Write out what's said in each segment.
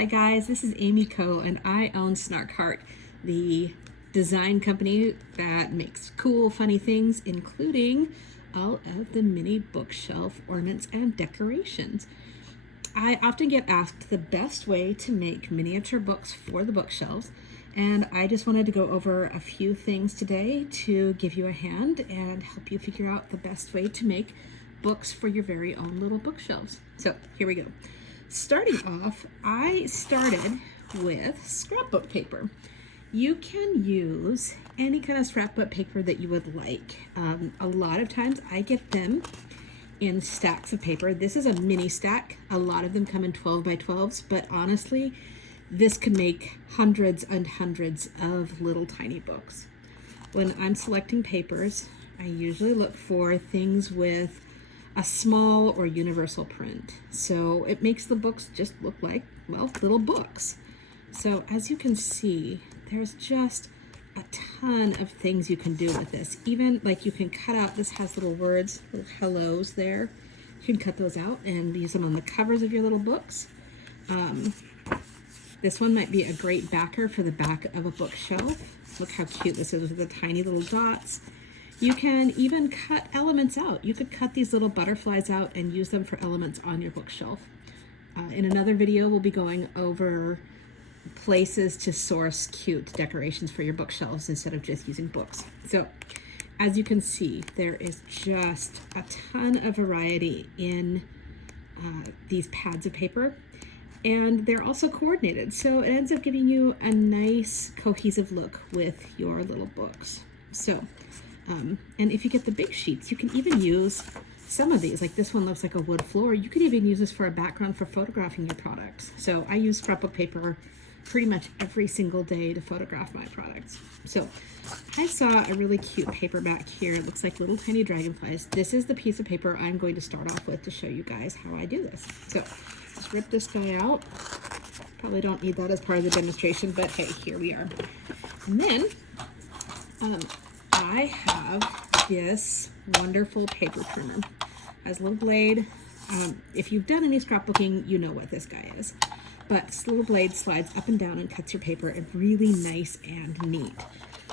Hi guys, this is Amy Coe and I own Snark Heart, the design company that makes cool, funny things, including all of the mini bookshelf ornaments and decorations. I often get asked the best way to make miniature books for the bookshelves, and I just wanted to go over a few things today to give you a hand and help you figure out the best way to make books for your very own little bookshelves. So here we go. Starting off, I started with scrapbook paper. You can use any kind of scrapbook paper that you would like. A lot of times I get them in stacks of paper. This is a mini stack. A lot of them come in 12 by 12s, but honestly, this can make hundreds and hundreds of little tiny books. When I'm selecting papers, I usually look for things with a small or universal print. So it makes the books just look like, well, little books. So as you can see, there's just a ton of things you can do with this. Even like you can cut out, this has little words, little hellos there. You can cut those out and use them on the covers of your little books. This one might be a great backer for the back of a bookshelf. Look how cute this is with the tiny little dots. You can even cut elements out. You could cut these little butterflies out and use them for elements on your bookshelf. In another video, we'll be going over places to source cute decorations for your bookshelves instead of just using books. So as you can see, there is just a ton of variety in these pads of paper, and they're also coordinated. So it ends up giving you a nice cohesive look with your little books. So and if you get the big sheets, you can even use some of these. Like this one looks like a wood floor. You could even use this for a background for photographing your products. So I use scrapbook paper pretty much every single day to photograph my products. So I saw a really cute paper back here. It looks like little tiny dragonflies. This is the piece of paper I'm going to start off with to show you guys how I do this. So just rip this guy out. Probably don't need that as part of the demonstration, but hey, here we are. And then I have this wonderful paper trimmer. It has a little blade. If you've done any scrapbooking, you know what this guy is. But this little blade slides up and down and cuts your paper, and really nice and neat.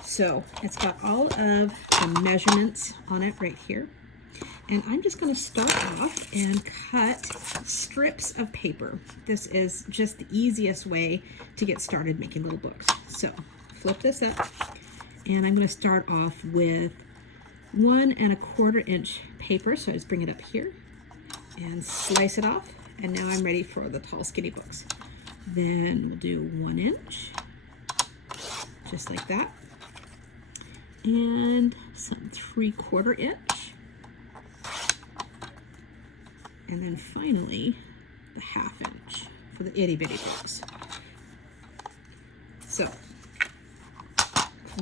So it's got all of the measurements on it right here. And I'm just going to start off and cut strips of paper. This is just the easiest way to get started making little books. So flip this up. And I'm going to start off with 1 1/4 inch paper. So I just bring it up here and slice it off. And now I'm ready for the tall, skinny books. Then we'll do 1 inch, just like that. And some 3/4 inch. And then finally, the 1/2 inch for the itty bitty books. So,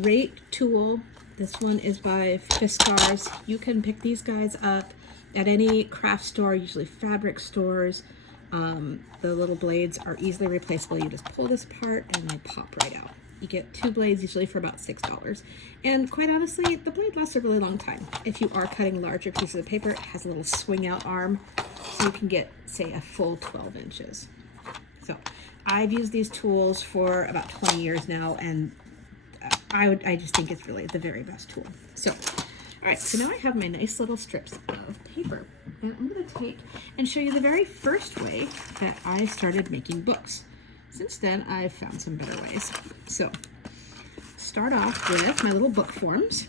great tool. This one is by Fiskars. You can pick these guys up at any craft store, usually fabric stores. The little blades are easily replaceable. You just pull this apart and they pop right out. You get 2 blades usually for about $6. And quite honestly, the blade lasts a really long time. If you are cutting larger pieces of paper, it has a little swing out arm, so you can get, say, a full 12 inches. So I've used these tools for about 20 years now, and I just think it's really the very best tool. So, all right, so now I have my nice little strips of paper, and I'm going to take and show you the very first way that I started making books. Since then, I've found some better ways. So, start off with my little book forms,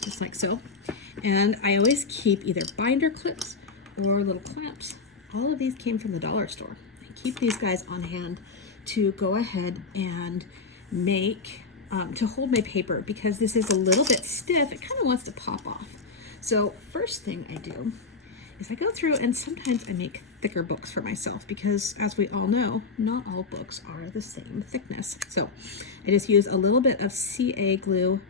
just like so. And I always keep either binder clips or little clamps. All of these came from the dollar store. I keep these guys on hand to go ahead and make to hold my paper, because this is a little bit stiff. It kind of wants to pop off. So first thing I do is I go through, and sometimes I make thicker books for myself, because as we all know, not all books are the same thickness. So I just use a little bit of CA glue.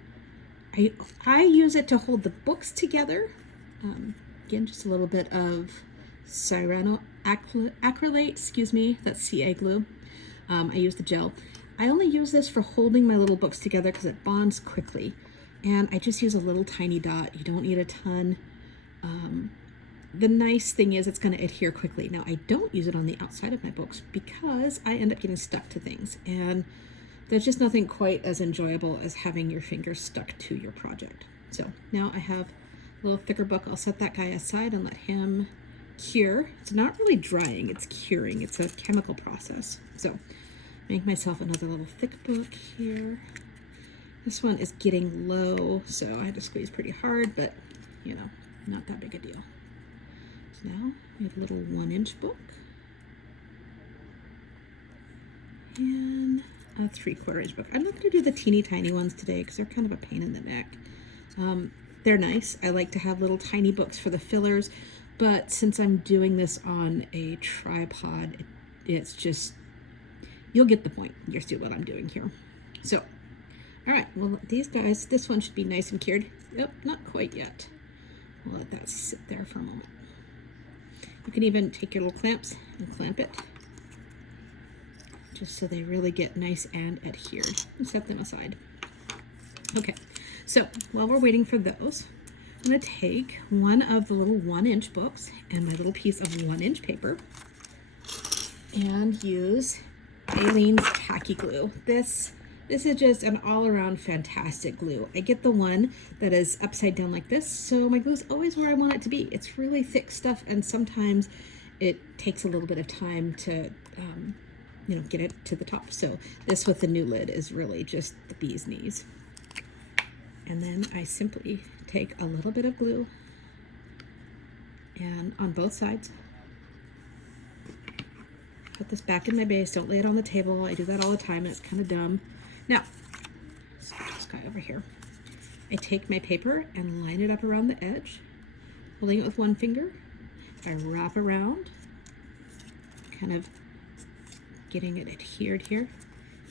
I use it to hold the books together. Again, just a little bit of acrylate, that's CA glue. I use the gel. I only use this for holding my little books together because it bonds quickly. And I just use a little tiny dot. You don't need a ton. the nice thing is it's going to adhere quickly. Now, I don't use it on the outside of my books because I end up getting stuck to things, and there's just nothing quite as enjoyable as having your fingers stuck to your project. So now I have a little thicker book. I'll set that guy aside and let him cure. It's not really drying, it's curing. It's a chemical process. So make myself another little thick book here. This one is getting low, so I had to squeeze pretty hard, but you know, not that big a deal. So now we have a little 1-inch book and a 3/4 inch book. I'm not going to do the teeny tiny ones today because they're kind of a pain in the neck. They're nice. I like to have little tiny books for the fillers, but since I'm doing this on a tripod, it's just, you'll get the point. You see what I'm doing here. So, all right, well, these guys, this one should be nice and cured. Yep, not quite yet. We'll let that sit there for a moment. You can even take your little clamps and clamp it, just so they really get nice and adhered. And set them aside. Okay, so while we're waiting for those, I'm going to take one of the little 1-inch books and my little piece of 1-inch paper and use Aleen's Tacky glue. This is just an all-around fantastic glue. I get the one that is upside down like this, so my glue is always where I want it to be. It's really thick stuff, and sometimes it takes a little bit of time to get it to the top. So this with the new lid is really just the bee's knees. And then I simply take a little bit of glue and on both sides, put this back in my base. Don't lay it on the table. I do that all the time and it's kind of dumb. Now, this guy over here. I take my paper and line it up around the edge, holding it with one finger. I wrap around, kind of getting it adhered here.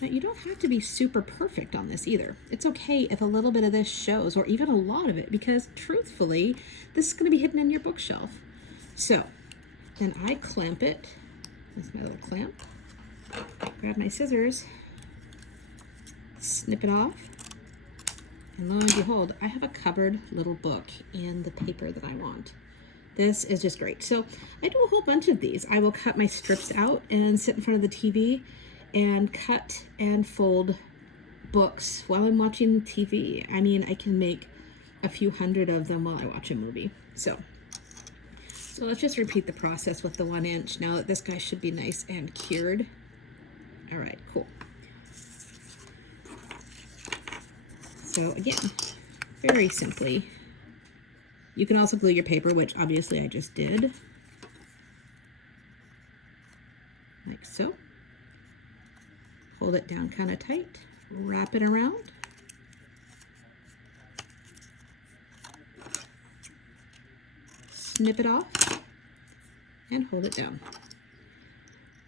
Now, you don't have to be super perfect on this either. It's okay if a little bit of this shows, or even a lot of it, because truthfully, this is going to be hidden in your bookshelf. So then I clamp it with my little clamp, grab my scissors, snip it off, and lo and behold, I have a covered little book in the paper that I want. This is just great. So I do a whole bunch of these. I will cut my strips out and sit in front of the TV and cut and fold books while I'm watching TV. I mean, I can make a few hundred of them while I watch a movie. So let's just repeat the process with the 1-inch now that this guy should be nice and cured. All right, cool. So again, very simply, you can also glue your paper, which obviously I just did, like so. Hold it down kind of tight, wrap it around, snip it off, and hold it down.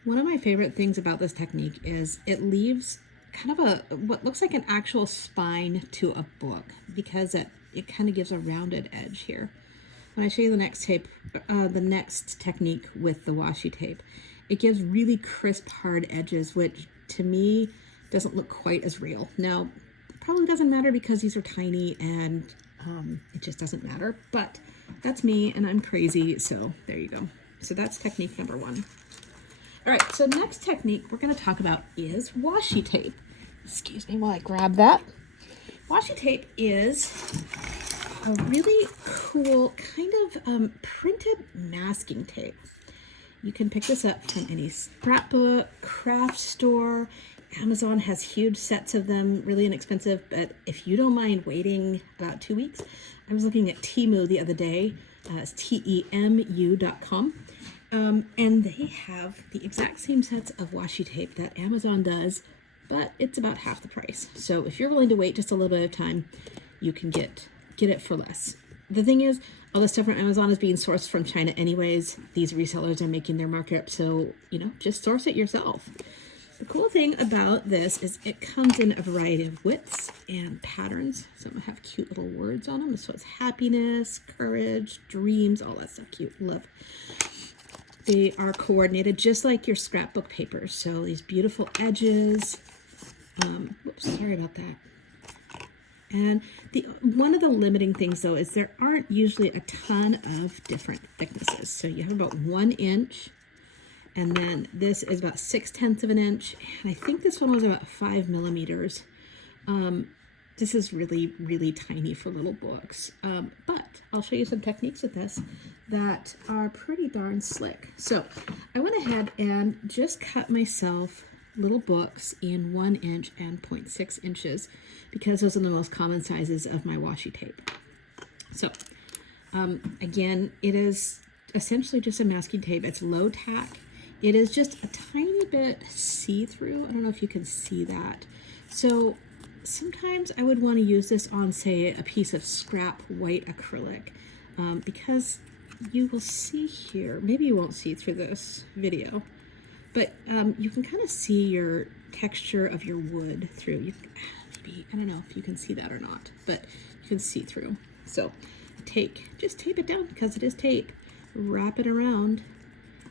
One of my favorite things about this technique is it leaves kind of what looks like an actual spine to a book, because it kind of gives a rounded edge here. When I show you the next technique with the washi tape, it gives really crisp, hard edges, which to me doesn't look quite as real. Now, it probably doesn't matter because these are tiny and it just doesn't matter, but that's me and I'm crazy, so there you go. So that's technique number 1. All right, so next technique we're going to talk about is washi tape. Excuse me while I grab that. Washi tape is a really cool kind of printed masking tape. You can pick this up from any scrapbook, craft store. Amazon has huge sets of them, really inexpensive, but if you don't mind waiting about 2 weeks, I was looking at Temu the other day. It's temu.com. And they have the exact same sets of washi tape that Amazon does, but it's about half the price. So if you're willing to wait just a little bit of time, you can get it for less. The thing is, all the stuff from Amazon is being sourced from China anyways. These resellers are making their markup, so, just source it yourself. The cool thing about this is it comes in a variety of widths and patterns. Some have cute little words on them. So it's happiness, courage, dreams, all that stuff. Cute, love. They are coordinated just like your scrapbook papers. So these beautiful edges. Whoops, sorry about that. And one of the limiting things though is there aren't usually a ton of different thicknesses. So you have about 1 inch, and then this is about 6/10 of an inch, and I think this one was about 5 millimeters. This is really, really tiny for little books, but I'll show you some techniques with this that are pretty darn slick. So I went ahead and just cut myself little books in 1 inch and 0.6 inches because those are the most common sizes of my washi tape. So again, it is essentially just a masking tape. It's low tack. It is just a tiny bit see-through. I don't know if you can see that. So sometimes I would want to use this on, say, a piece of scrap white acrylic because you will see here, maybe you won't see through this video, but you can kind of see your texture of your wood through. Maybe, I don't know if you can see that or not, but you can see through. So just tape it down because it is tape. Wrap it around.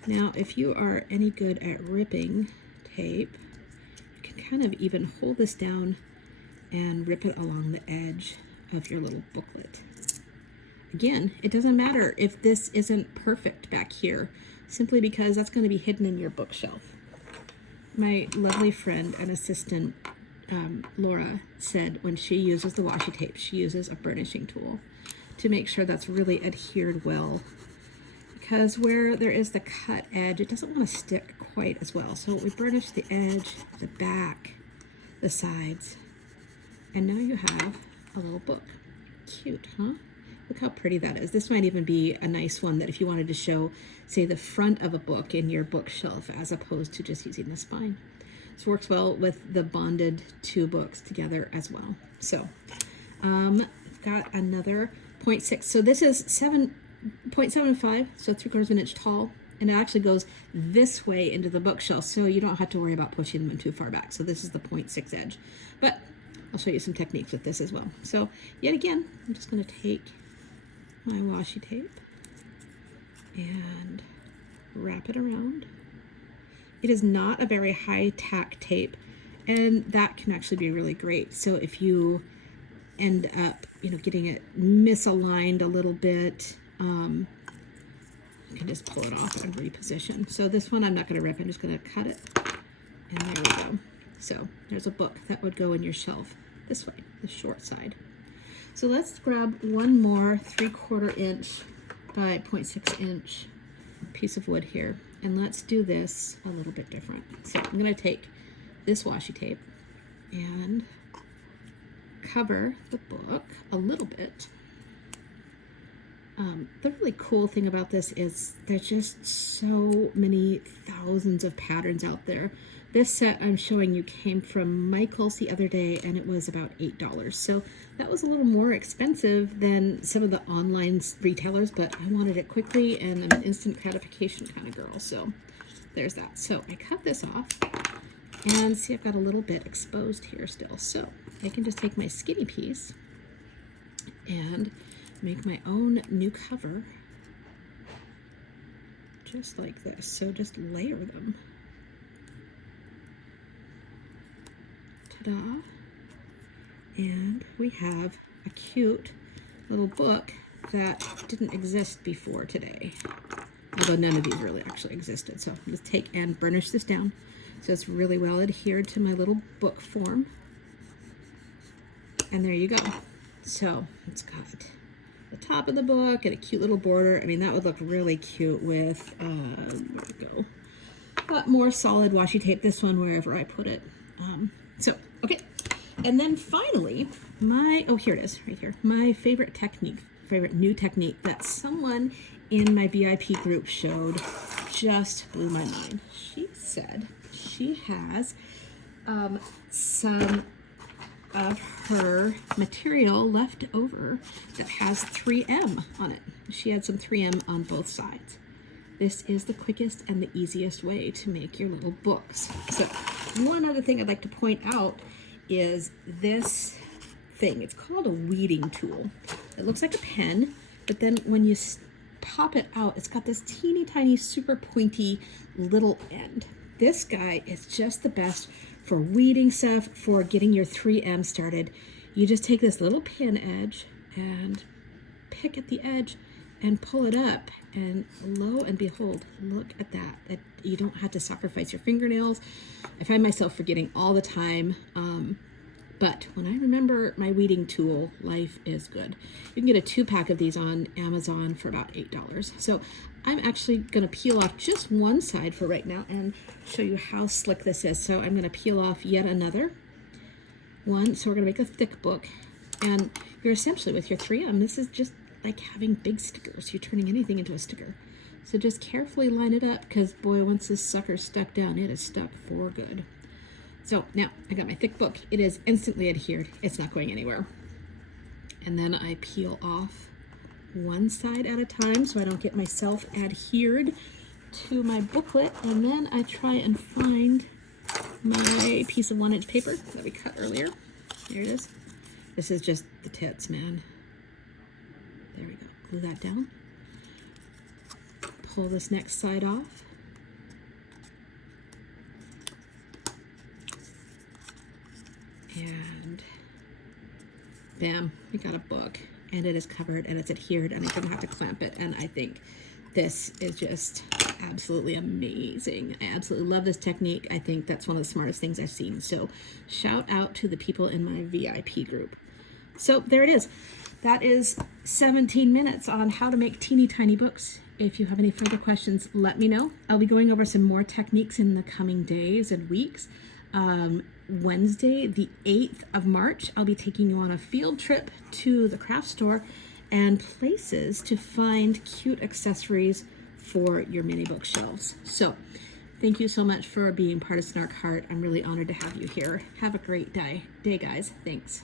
Now, if you are any good at ripping tape, you can kind of even hold this down and rip it along the edge of your little booklet. Again, it doesn't matter if this isn't perfect back here, simply because that's going to be hidden in your bookshelf. My lovely friend and assistant, Laura, said when she uses the washi tape, she uses a burnishing tool to make sure that's really adhered well. Because where there is the cut edge, it doesn't want to stick quite as well. So we burnish the edge, the back, the sides, and now you have a little book. Cute, huh? Look how pretty that is. This might even be a nice one that if you wanted to show, say, the front of a book in your bookshelf as opposed to just using the spine. This works well with the bonded 2 books together as well. So I've got another 0.6. So this is 0.75, so 3/4 of an inch tall, and it actually goes this way into the bookshelf, so you don't have to worry about pushing them too far back. So this is the 0.6 edge, but I'll show you some techniques with this as well. So yet again, I'm just going to take my washi tape and wrap it around. It is not a very high tack tape, and that can actually be really great. So if you end up, getting it misaligned a little bit, you can just pull it off and reposition. So this one I'm not going to rip, I'm just going to cut it, and there we go. So there's a book that would go in your shelf this way, the short side. So let's grab one more 3/4 inch by 0.6 inch piece of wood here, and let's do this a little bit different. So I'm going to take this washi tape and cover the book a little bit. The really cool thing about this is there's just so many thousands of patterns out there. This set I'm showing you came from Michael's the other day, and it was about $8. So that was a little more expensive than some of the online retailers, but I wanted it quickly, and I'm an instant gratification kind of girl. So there's that. So I cut this off, and see, I've got a little bit exposed here still. So I can just take my skinny piece and make my own new cover, just like this. So just layer them. Ta-da! And we have a cute little book that didn't exist before today, although none of these really actually existed. So I'm just take and burnish this down so it's really well adhered to my little book form. And there you go. So it's got the top of the book and a cute little border. I mean, that would look really cute with, where to go? But more solid washi tape, this one wherever I put it. So, okay. And then finally, here it is, right here. My favorite new technique that someone in my VIP group showed just blew my mind. She said she has some of her material left over that has 3M on it. She had some 3M on both sides. This is the quickest and the easiest way to make your little books. So one other thing I'd like to point out is this thing. It's called a weeding tool. It looks like a pen, but then when you pop it out, it's got this teeny tiny, super pointy little end. This guy is just the best for weeding stuff, for getting your 3M started. you just take this little pin edge and pick at the edge and pull it up, and lo and behold, look at that. You don't have to sacrifice your fingernails. I find myself forgetting all the time, but when I remember my weeding tool, life is good. You can get a 2-pack of these on Amazon for about $8. So I'm actually gonna peel off just one side for right now and show you how slick this is. So I'm gonna peel off yet another one. So we're gonna make a thick book, and you're essentially with your 3M, this is just like having big stickers. You're turning anything into a sticker. So just carefully line it up, because boy, once this sucker's stuck down, it is stuck for good. So now I got my thick book. It is instantly adhered. It's not going anywhere. And then I peel off one side at a time so I don't get myself adhered to my booklet. And then I try and find my piece of 1-inch paper that we cut earlier. There it is. This is just the tits, man. There we go. Glue that down. Pull this next side off. And bam, we got a book, and it is covered and it's adhered, and I don't have to clamp it. And I think this is just absolutely amazing. I absolutely love this technique. I think that's one of the smartest things I've seen. So shout out to the people in my VIP group. So there it is. That is 17 minutes on how to make teeny tiny books. If you have any further questions, let me know. I'll be going over some more techniques in the coming days and weeks. Wednesday, the 8th of March, I'll be taking you on a field trip to the craft store and places to find cute accessories for your mini bookshelves. So thank you so much for being part of Snark Heart. I'm really honored to have you here. Have a great day, guys. Thanks.